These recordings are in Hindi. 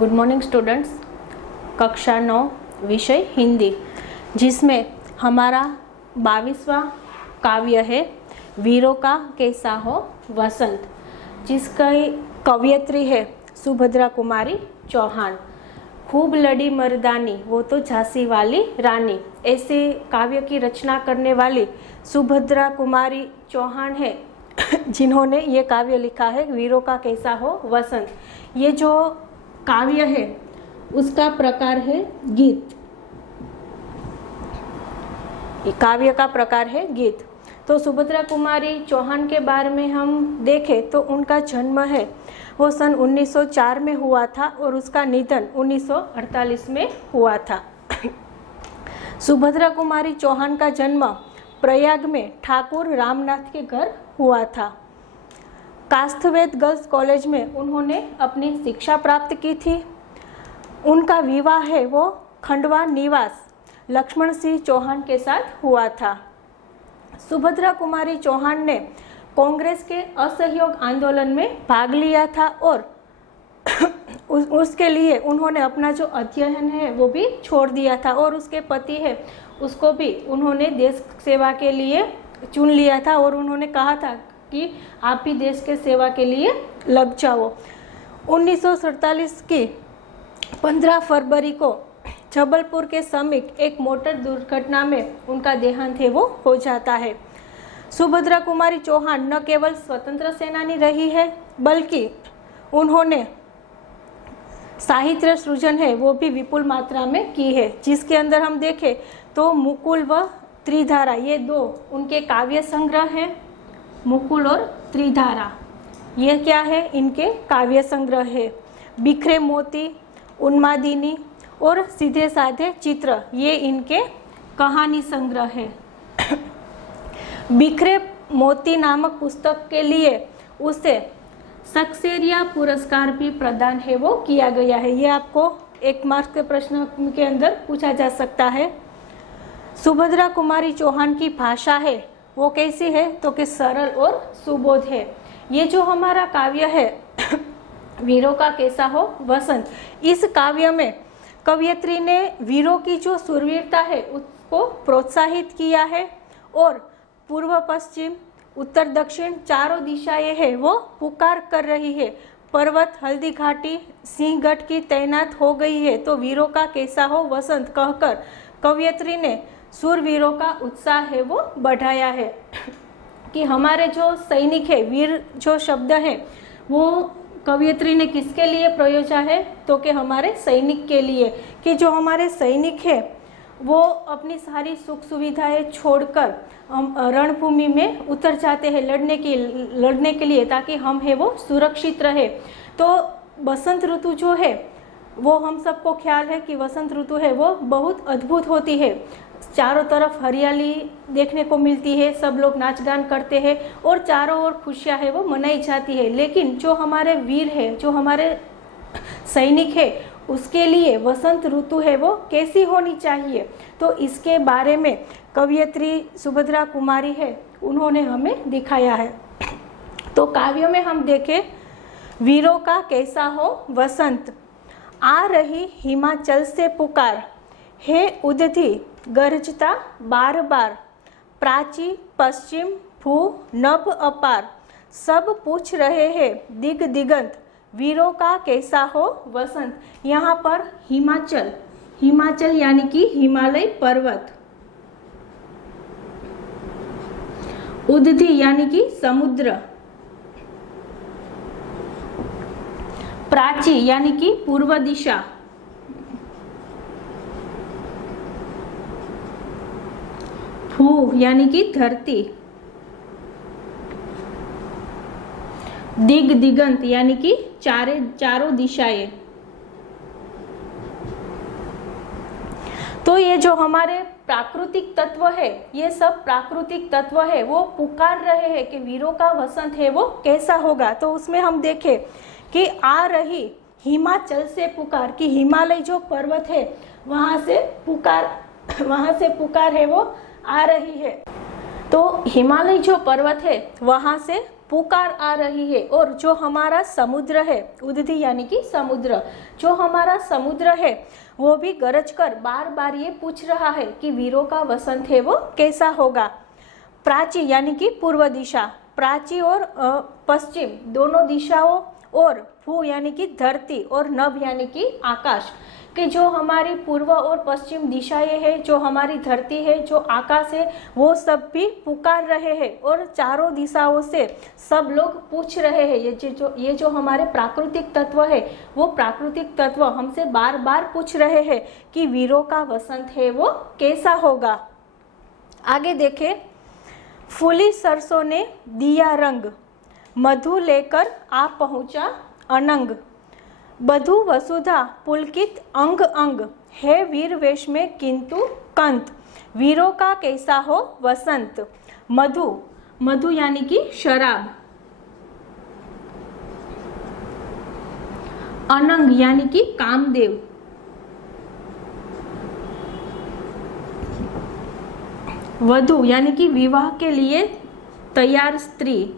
Good morning students. कक्षा 9 विषय हिंदी, जिसमें हमारा 22वां काव्य है वीरों का कैसा हो वसंत, जिसका कवयित्री है सुभद्रा कुमारी चौहान। खूब लड़ी मर्दानी वो तो झांसी वाली रानी, ऐसे काव्य की रचना करने वाली सुभद्रा कुमारी चौहान है, जिन्होंने ये काव्य लिखा है वीरों का कैसा हो वसंत। ये जो काव्य है उसका प्रकार है गीत। काव्य का प्रकार है गीत। तो सुभद्रा कुमारी चौहान के बारे में हम देखें तो उनका जन्म है वो सन 1904 में हुआ था और उसका निधन 1948 में हुआ था। सुभद्रा कुमारी चौहान का जन्म प्रयाग में ठाकुर रामनाथ के घर हुआ था। कास्थवेद गर्ल्स कॉलेज में उन्होंने अपनी शिक्षा प्राप्त की थी। उनका विवाह है वो खंडवा निवास लक्ष्मण सिंह चौहान के साथ हुआ था। सुभद्रा कुमारी चौहान ने कांग्रेस के असहयोग आंदोलन में भाग लिया था और उसके लिए उन्होंने अपना जो अध्ययन है वो भी छोड़ दिया था और उसके पति है उसको भी उन्होंने देश सेवा के लिए चुन लिया था और उन्होंने कहा था कि आप भी देश के सेवा के लिए लग जाओ। 1947 की 15 फरवरी को जबलपुर के समीप एक मोटर दुर्घटना में उनका देहांत है वो हो जाता है। सुभद्रा कुमारी चौहान न केवल स्वतंत्र सेनानी रही है बल्कि उन्होंने साहित्य सृजन है वो भी विपुल मात्रा में की है, जिसके अंदर हम देखें तो मुकुल व त्रिधारा ये दो उनके काव्य संग्रह हैं। मुकुल और त्रिधारा ये क्या है, इनके काव्य संग्रह है। बिखरे मोती, उन्मादिनी और सीधे साधे चित्र ये इनके कहानी संग्रह है। बिखरे मोती नामक पुस्तक के लिए उसे सक्सेरिया पुरस्कार भी प्रदान है वो किया गया है। ये आपको एक मार्क्स के प्रश्न के अंदर पूछा जा सकता है। सुभद्रा कुमारी चौहान की भाषा है वो कैसी है तो कि सरल और सुबोध है। ये जो हमारा काव्य है वीरों का कैसा हो वसंत, इस काव्य में कवयित्री ने वीरों की जो शूरवीरता है उसको प्रोत्साहित किया है और पूर्व पश्चिम उत्तर दक्षिण चारों दिशाएं है वो पुकार कर रही है। पर्वत हल्दी घाटी सिंहगढ़ की तैनात हो गई है तो वीरों का कैसा हो वसंत कहकर कवयित्री ने शूरवीरों का उत्साह है वो बढ़ाया है कि हमारे जो सैनिक है, वीर जो शब्द है वो कवयित्री ने किसके लिए प्रयोजा है तो कि हमारे सैनिक के लिए, कि जो हमारे सैनिक है वो अपनी सारी सुख सुविधाएं छोड़कर रणभूमि में उतर जाते हैं लड़ने के लिए ताकि हम है वो सुरक्षित रहे। तो बसंत ऋतु जो है वो हम सबको ख्याल है कि वसंत ऋतु है वो बहुत अद्भुत होती है। चारों तरफ हरियाली देखने को मिलती है, सब लोग नाच गान करते हैं और चारों ओर खुशियां है वो मनाई जाती है। लेकिन जो हमारे वीर है, जो हमारे सैनिक है, उसके लिए वसंत ऋतु है वो कैसी होनी चाहिए तो इसके बारे में कवयित्री सुभद्रा कुमारी है उन्होंने हमें दिखाया है। तो काव्य में हम देखें वीरों का कैसा हो वसंत। आ रही हिमाचल से पुकार है उदधी गरजता बार बार, प्राची पश्चिम भू नभ अपार, सब पूछ रहे हैं दिग दिगंत वीरों का कैसा हो वसंत। यहाँ पर हिमाचल, हिमाचल यानी कि हिमालय पर्वत, उदधी यानी कि समुद्र, प्राची यानी कि पूर्व दिशा, भू यानी कि धरती, दिग दिगंत यानी कि चारों दिशाएं। तो ये जो हमारे प्राकृतिक तत्व है, ये सब प्राकृतिक तत्व है वो पुकार रहे हैं कि वीरों का वसंत है वो कैसा होगा। तो उसमें हम देखें कि आ रही हिमाचल से पुकार, कि हिमालय जो पर्वत है वहां से पुकार है वो आ रही है। तो हिमालय जो पर्वत है वहां से पुकार आ रही है और जो हमारा समुद्र है, उदधि यानी कि समुद्र, जो हमारा समुद्र है वो भी गरज कर बार बार ये पूछ रहा है कि वीरों का वसंत है वो कैसा होगा। प्राची यानी कि पूर्व दिशा, प्राची और पश्चिम दोनों दिशाओं, और भू यानी कि धरती और नभ यानी कि आकाश, कि जो हमारी पूर्व और पश्चिम दिशाएं हैं, जो हमारी धरती है, जो आकाश है, वो सब भी पुकार रहे हैं और चारों दिशाओं से सब लोग पूछ रहे हैं। ये जो हमारे प्राकृतिक तत्व है, वो प्राकृतिक तत्व हमसे बार बार पूछ रहे हैं कि वीरों का वसंत है वो कैसा होगा। आगे देखें, फूली सरसों ने दिया रंग, मधु लेकर आ पहुंचा अनंग, बधु वसुधा पुलकित अंग अंग, है वीर वेश में किंतु कंत, वीरों का कैसा हो वसंत। मधु, मधु यानी कि शराब, अनंग यानी कि कामदेव, वधु यानी कि विवाह के लिए तैयार स्त्री,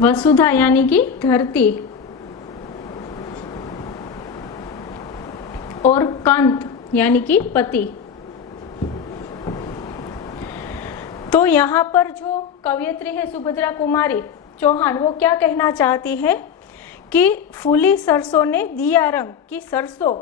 वसुधा यानी कि धरती, और कंत यानी कि पति। तो यहाँ पर जो कवयित्री है सुभद्रा कुमारी चौहान, वो क्या कहना चाहती है कि फूली सरसों ने दिया रंग, कि सरसों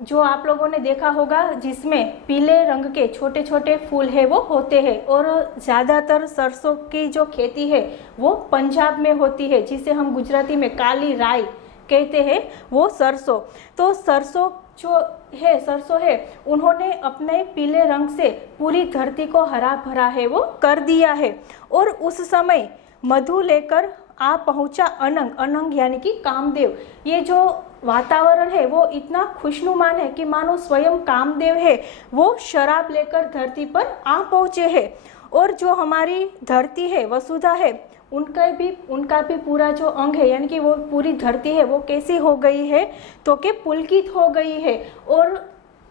जो आप लोगों ने देखा होगा जिसमें पीले रंग के छोटे छोटे फूल है वो होते हैं, और ज़्यादातर सरसों की जो खेती है वो पंजाब में होती है, जिसे हम गुजराती में काली राई कहते हैं, वो सरसों। तो सरसों सरसों है, उन्होंने अपने पीले रंग से पूरी धरती को हरा भरा है वो कर दिया है। और उस समय मधु लेकर आ पहुंचा अनंग, अनंग यानी कि कामदेव। ये जो वातावरण है वो इतना खुशनुमान है कि मानो स्वयं कामदेव है वो शराब लेकर धरती पर आ पहुंचे हैं। और जो हमारी धरती है, वसुधा है, उनका भी पूरा जो अंग है यानी कि वो पूरी धरती है वो कैसी हो गई है, तो कि पुलकित हो गई है। और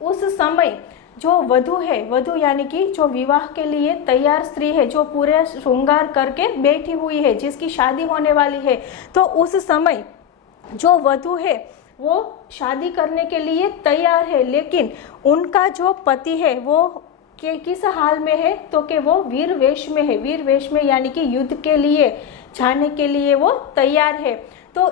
उस समय जो वधु है, वधु यानी कि जो विवाह के लिए तैयार स्त्री है, जो पूरे श्रृंगार करके बैठी हुई है, जिसकी शादी होने वाली है, तो उस समय जो वधु है वो शादी करने के लिए तैयार है, लेकिन उनका जो पति है वो किस हाल में है, तो कि वो वीर वेश में है। वीर वेश में यानी कि युद्ध के लिए जाने के लिए वो तैयार है। तो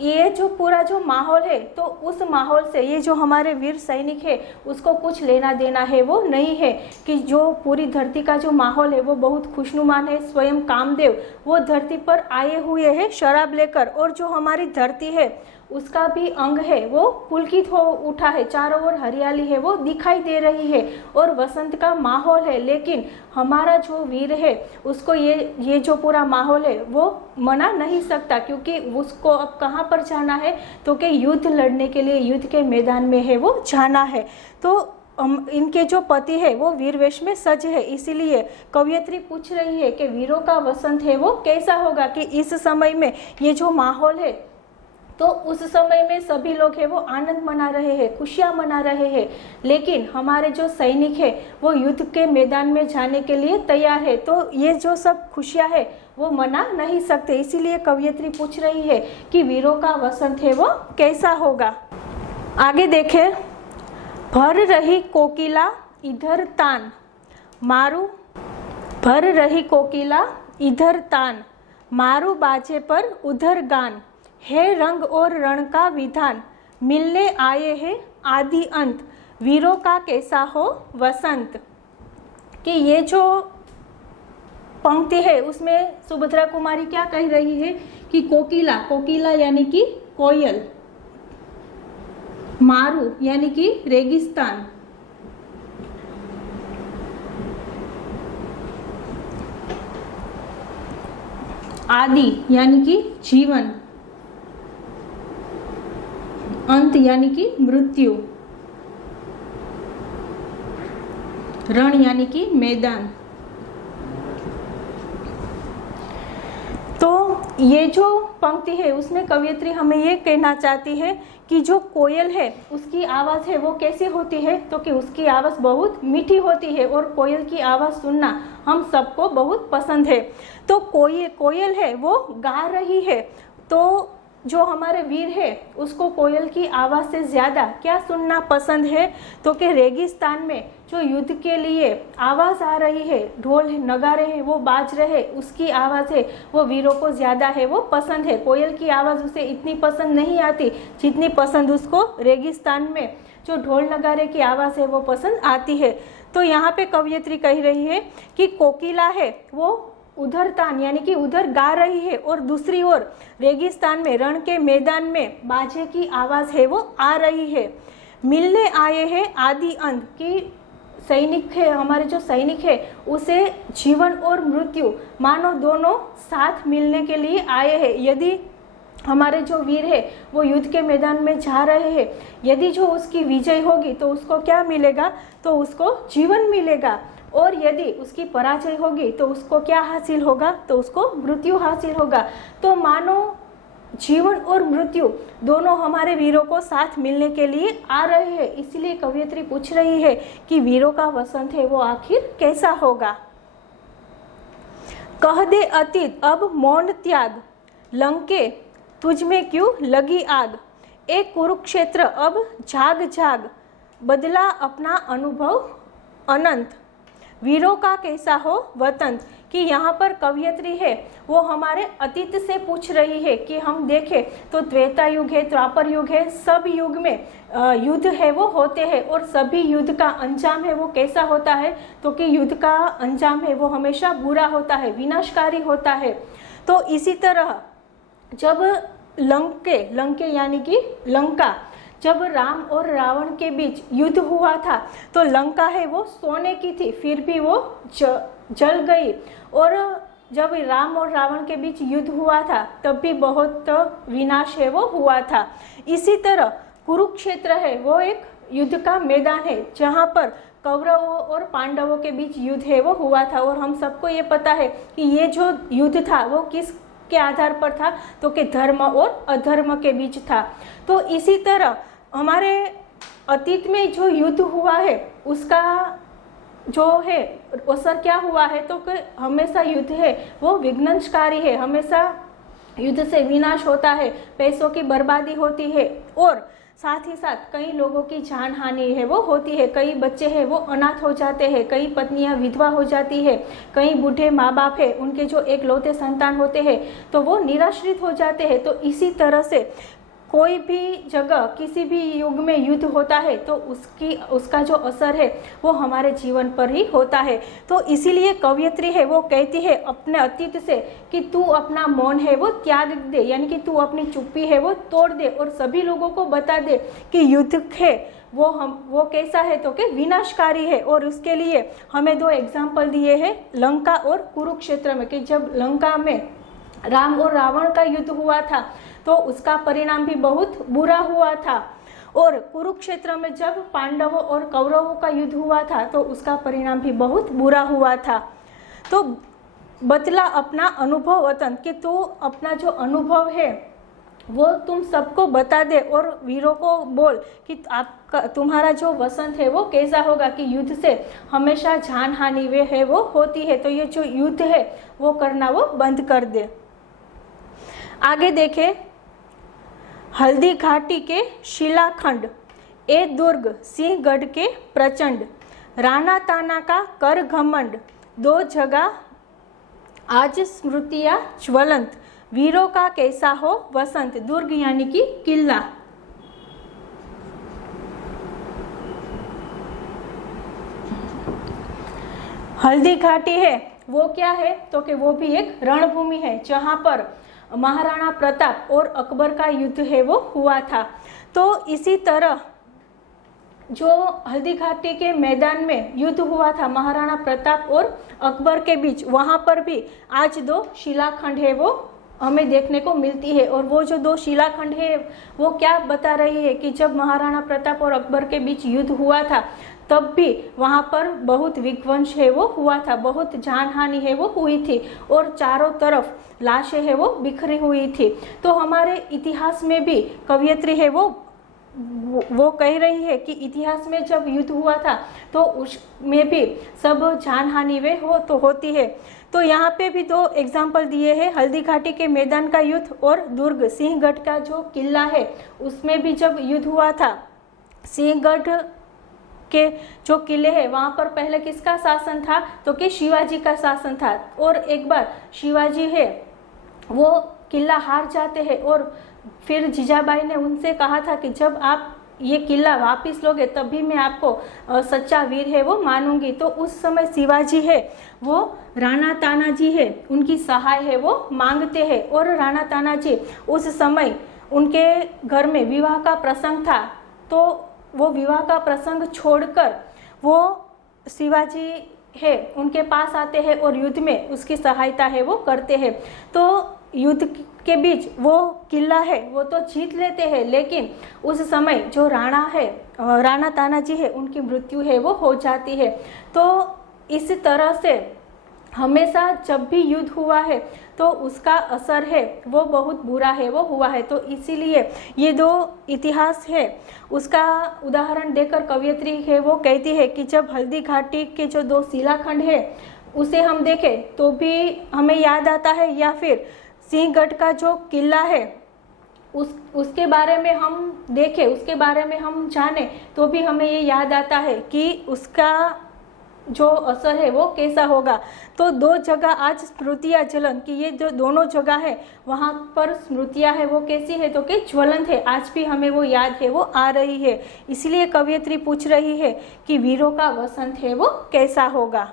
ये जो पूरा जो माहौल है, तो उस माहौल से ये जो हमारे वीर सैनिक है उसको कुछ लेना देना है वो नहीं है, कि जो पूरी धरती का जो माहौल है वो बहुत खुशनुमान है। स्वयं कामदेव वो धरती पर आए हुए हैं शराब लेकर, और जो हमारी धरती है उसका भी अंग है वो पुलकित हो उठा है, चारों ओर हरियाली है वो दिखाई दे रही है और वसंत का माहौल है। लेकिन हमारा जो वीर है उसको ये जो पूरा माहौल है वो मना नहीं सकता, क्योंकि उसको अब कहाँ पर जाना है, तो कि युद्ध लड़ने के लिए युद्ध के मैदान में है वो जाना है। तो इनके जो पति है वो वीर वेश में सज है, इसीलिए कवयित्री पूछ रही है कि वीरों का वसंत है वो कैसा होगा, कि इस समय में ये जो माहौल है तो उस समय में सभी लोग हैं वो आनंद मना रहे हैं, खुशियां मना रहे हैं, लेकिन हमारे जो सैनिक है वो युद्ध के मैदान में जाने के लिए तैयार है, तो ये जो सब खुशियां है वो मना नहीं सकते। इसीलिए कवयित्री पूछ रही है कि वीरों का वसंत है वो कैसा होगा। आगे देखें, भर रही कोकिला इधर तान मारू, भर रही कोकिला इधर तान मारू बाजे पर उधर गान, है रंग और रण का विधान, मिलने आए हैं आदि अंत, वीरों का कैसा हो वसंत। कि ये जो पंक्ति है उसमें सुभद्रा कुमारी क्या कह रही है कि कोकिला, कोकिला यानी कि कोयल, मारू यानी कि रेगिस्तान, आदि यानी कि जीवन, अंत यानी कि मृत्यु, रण यानी कि मैदान। तो ये जो पंक्ति है उसमें कवयित्री हमें ये कहना चाहती है कि जो कोयल है उसकी आवाज़ है वो कैसी होती है, तो कि उसकी आवाज़ बहुत मीठी होती है और कोयल की आवाज़ सुनना हम सबको बहुत पसंद है। तो कोयल है वो गा रही है, तो जो हमारे वीर है उसको कोयल की आवाज़ से ज़्यादा क्या सुनना पसंद है, तो कि रेगिस्तान में जो युद्ध के लिए आवाज़ आ रही है, ढोल नगारे हैं वो बाज रहे, उसकी आवाज़ है वो वीरों को ज़्यादा है वो पसंद है। कोयल की आवाज़ उसे इतनी पसंद नहीं आती जितनी पसंद उसको रेगिस्तान में जो ढोल नगारे की आवाज़ है वो पसंद आती है। तो यहाँ पे कवयित्री कह रही है कि कोकिला है वो उधर तान यानी कि उधर गा रही है और दूसरी ओर रेगिस्तान में रण के मैदान में बाजे की आवाज़ है वो आ रही है। मिलने आए हैं आदि अंत की सैनिक है, हमारे जो सैनिक है उसे जीवन और मृत्यु मानो दोनों साथ मिलने के लिए आए हैं। यदि हमारे जो वीर है वो युद्ध के मैदान में जा रहे हैं, यदि जो उसकी विजय होगी तो उसको क्या मिलेगा, तो उसको जीवन मिलेगा, और यदि उसकी पराजय होगी तो उसको क्या हासिल होगा, तो उसको मृत्यु हासिल होगा। तो मानो जीवन और मृत्यु दोनों हमारे वीरों को साथ मिलने के लिए आ रहे हैं। इसलिए कवयित्री पूछ रही है कि वीरों का वसंत है वो आखिर कैसा होगा। कह दे अतीत अब मौन त्याग, लंके तुझ में क्यों लगी आग, एक कुरुक्षेत्र अब जाग जाग, बदला अपना अनुभव अनंत, वीरों का कैसा हो वतन। कि यहाँ पर कवयित्री है वो हमारे अतीत से पूछ रही है कि हम देखें तो त्रेता युग है, द्वापर युग है, सब युग में युद्ध है वो होते हैं और सभी युद्ध का अंजाम है वो कैसा होता है, तो कि युद्ध का अंजाम है वो हमेशा बुरा होता है, विनाशकारी होता है। तो इसी तरह जब लंके यानी कि लंका, जब राम और रावण के बीच युद्ध हुआ था तो लंका है वो सोने की थी, फिर भी वो जल गई। और जब राम और रावण के बीच युद्ध हुआ था तब भी बहुत विनाश है वो हुआ था। इसी तरह कुरुक्षेत्र है वो एक युद्ध का मैदान है जहाँ पर कौरवों और पांडवों के बीच युद्ध है वो हुआ था। और हम सबको ये पता है कि ये जो युद्ध था वो किस के आधार पर था, तो कि धर्म और अधर्म के बीच था। तो इसी तरह हमारे अतीत में जो युद्ध हुआ है उसका जो है असर क्या हुआ है, तो कि हमेशा युद्ध है वो विघ्नकारी है, हमेशा युद्ध से विनाश होता है, पैसों की बर्बादी होती है और साथ ही साथ कई लोगों की जान हानि है वो होती है, कई बच्चे हैं वो अनाथ हो जाते हैं, कई पत्नियां विधवा हो जाती है, कई बूढ़े माँ बाप है उनके जो एकलौते संतान होते हैं तो वो निराश्रित हो जाते हैं। तो इसी तरह से कोई भी जगह किसी भी युग में युद्ध होता है तो उसका जो असर है वो हमारे जीवन पर ही होता है। तो इसीलिए कवयित्री है वो कहती है अपने अतीत से कि तू अपना मौन है वो त्याग दे, यानी कि तू अपनी चुप्पी है वो तोड़ दे और सभी लोगों को बता दे कि युद्ध है वो कैसा है, तो कि विनाशकारी है। और उसके लिए हमें दो एग्जाम्पल दिए हैं लंका और कुरुक्षेत्र में, कि जब लंका में राम और रावण का युद्ध हुआ था तो उसका परिणाम भी बहुत बुरा हुआ था, और कुरुक्षेत्र में जब पांडवों और कौरवों का युद्ध हुआ था तो उसका परिणाम भी बहुत बुरा हुआ था। तो बतला अपना अनुभव वतन, कि तू अपना जो अनुभव है वो तुम सबको बता दे और वीरों को बोल कि आपका तुम्हारा जो वसंत है वो कैसा होगा, कि युद्ध से हमेशा जान हानि वे है वो होती है, तो ये जो युद्ध है वो करना वो बंद कर दे। आगे देखें, हल्दी घाटी के शिलाखंड, ए दुर्ग सिंहगढ़ के प्रचंड, राणा ताना का कर घमंड, दो जगह आज स्मृतियाँ ज्वलंत, वीरों का कैसा हो वसंत। दुर्ग यानी कि किला, हल्दी घाटी है वो क्या है, तो कि वो भी एक रणभूमि है जहाँ पर महाराणा प्रताप और अकबर का युद्ध है वो हुआ था। तो इसी तरह जो हल्दी घाटी के मैदान में युद्ध हुआ था महाराणा प्रताप और अकबर के बीच, वहाँ पर भी आज दो शिलाखंड है वो हमें देखने को मिलती है। और वो जो दो शिलाखंड है वो क्या बता रही है कि जब महाराणा प्रताप और अकबर के बीच युद्ध हुआ था तब भी वहाँ पर बहुत विध्वंस है वो हुआ था, बहुत जान हानि है वो हुई थी और चारों तरफ लाशें है वो बिखरी हुई थी। तो हमारे इतिहास में भी कवयित्री है वो कह रही है कि इतिहास में जब युद्ध हुआ था तो उसमें भी सब जानहानि वे होती है। तो यहाँ पे भी 2 एग्जाम्पल दिए हैं, हल्दी घाटी के मैदान का युद्ध और दुर्ग सिंहगढ़ का जो किला है उसमें भी जब युद्ध हुआ था, सिंहगढ़ के जो किले हैं वहाँ पर पहले किसका शासन था, तो कि शिवाजी का शासन था। और एक बार शिवाजी है वो किला हार जाते हैं और फिर जीजाबाई ने उनसे कहा था कि जब आप ये किला वापस लोगे तभी मैं आपको सच्चा वीर है वो मानूंगी। तो उस समय शिवाजी है वो राणा तानाजी है उनकी सहाय है वो मांगते हैं और राणा तानाजी उस समय उनके घर में विवाह का प्रसंग था, तो वो विवाह का प्रसंग छोड़कर वो शिवाजी है उनके पास आते हैं और युद्ध में उसकी सहायता है वो करते हैं। तो युद्ध के बीच वो किला है वो तो जीत लेते हैं, लेकिन उस समय जो राणा तानाजी है उनकी मृत्यु है वो हो जाती है। तो इस तरह से हमेशा जब भी युद्ध हुआ है तो उसका असर है वो बहुत बुरा है वो हुआ है। तो इसीलिए ये 2 इतिहास है उसका उदाहरण देकर कवयित्री है वो कहती है कि जब हल्दी घाटी के जो 2 शिलाखंड है उसे हम देखें तो भी हमें याद आता है, या फिर सिंहगढ़ का जो किला है उसके बारे में हम देखें, उसके बारे में हम जाने तो भी हमें ये याद आता है कि उसका जो असर है वो कैसा होगा। तो 2 जगह आज स्मृतियाँ ज्वलन की ये जो दोनों जगह है वहाँ पर स्मृतियाँ है वो कैसी है, तो कि ज्वलंत है, आज भी हमें वो याद है वो आ रही है। इसलिए कवयित्री पूछ रही है कि वीरों का वसंत है वो कैसा होगा।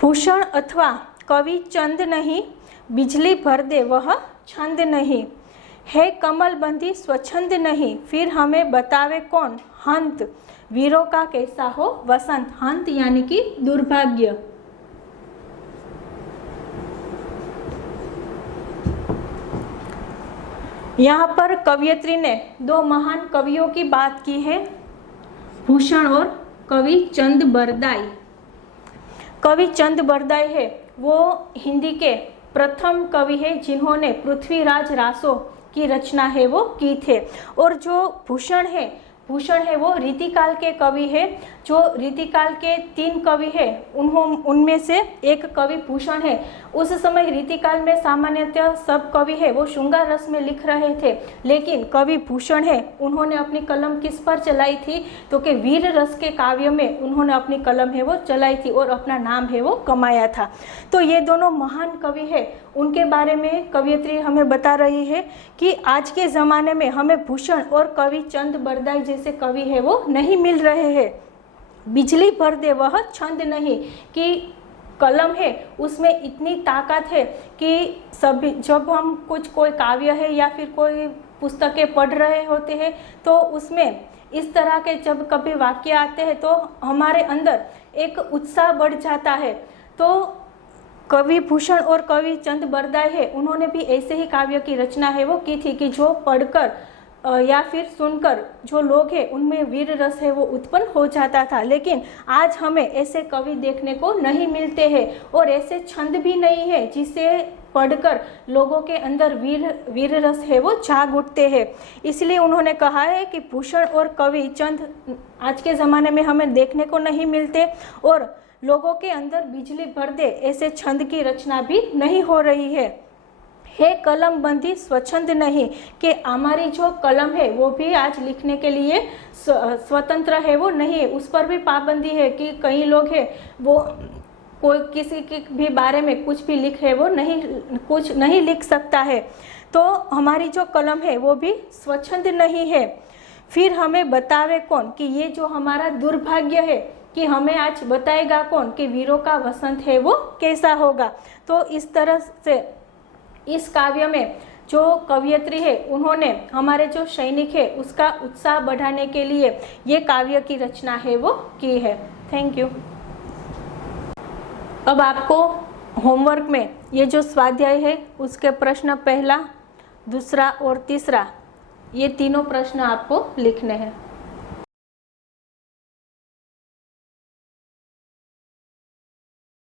भूषण अथवा कवि चंद नहीं, बिजली भर दे वह छंद नहीं, है कमल बंदी स्वच्छंद नहीं, फिर हमें बतावे कौन हंत, वीरों का कैसा हो वसंत। हंत यानी कि दुर्भाग्य। यहाँ पर कवयित्री ने 2 महान कवियों की बात की है, भूषण और कवि चंद बरदाई। कवि चंद बरदाई है वो हिंदी के प्रथम कवि है जिन्होंने पृथ्वीराज रासो की रचना है वो की थे। और जो भूषण है वो रीतिकाल के कवि है। जो रीतिकाल के 3 कवि है उनमें से एक कवि भूषण है। उस समय रीतिकाल में सामान्यतः सब कवि है वो श्रृंगार रस में लिख रहे थे, लेकिन कवि भूषण है उन्होंने अपनी कलम किस पर चलाई थी, तो कि वीर रस के काव्य में उन्होंने अपनी कलम है वो चलाई थी और अपना नाम है वो कमाया था। तो ये दोनों महान कवि है, उनके बारे में कवयित्री हमें बता रही है कि आज के ज़माने में हमें भूषण और कवि चंद बरदाई जैसे कवि है वो नहीं मिल रहे हैं। बिजली भर दे वह छंद नहीं, कि कलम है उसमें इतनी ताकत है कि सभी जब हम कोई काव्य है या फिर कोई पुस्तकें पढ़ रहे होते हैं तो उसमें इस तरह के जब कभी वाक्य आते हैं तो हमारे अंदर एक उत्साह बढ़ जाता है। तो कवि भूषण और कवि चंद बरदाई है उन्होंने भी ऐसे ही काव्य की रचना है वो की थी कि जो पढ़कर या फिर सुनकर जो लोग हैं उनमें वीर रस है वो उत्पन्न हो जाता था। लेकिन आज हमें ऐसे कवि देखने को नहीं मिलते हैं और ऐसे छंद भी नहीं है जिसे पढ़कर लोगों के अंदर वीर रस है वो जाग उठते हैं। इसलिए उन्होंने कहा है कि भूषण और कवि चंद आज के ज़माने में हमें देखने को नहीं मिलते और लोगों के अंदर बिजली भर दे ऐसे छंद की रचना भी नहीं हो रही है कलम बंदी स्वच्छंद नहीं, कि हमारी जो कलम है वो भी आज लिखने के लिए स्वतंत्र है वो नहीं है, उस पर भी पाबंदी है कि कई लोग हैं वो कोई किसी के भी बारे में कुछ भी लिखे वो कुछ नहीं लिख सकता है। तो हमारी जो कलम है वो भी स्वच्छंद नहीं है। फिर हमें बतावे कौन, कि ये जो हमारा दुर्भाग्य है कि हमें आज बताएगा कौन कि वीरों का वसंत है वो कैसा होगा। तो इस तरह से इस काव्य में जो कवयित्री है उन्होंने हमारे जो सैनिक है उसका उत्साह बढ़ाने के लिए ये काव्य की रचना है वो की है। Thank you. अब आपको होमवर्क में ये जो स्वाध्याय है उसके प्रश्न पहला, दूसरा और तीसरा ये तीनों प्रश्न आपको लिखने हैं।